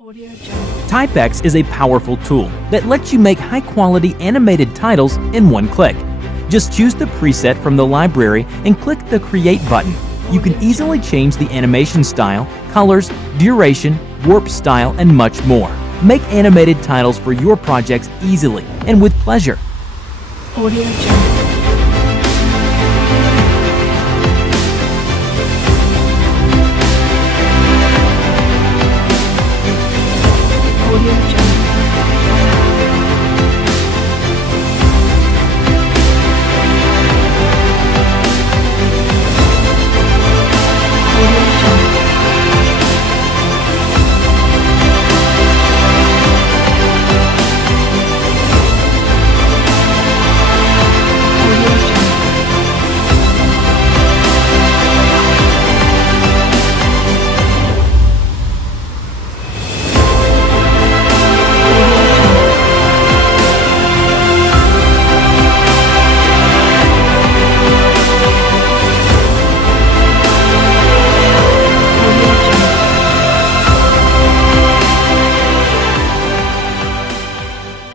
TypeX is a powerful tool that lets you make high-quality animated titles in one click. Just choose the preset from the library and click the Create button. You can easily change the animation style, colors, duration, warp style, and much more. Make animated titles for your projects easily and with pleasure. Audio Jungle.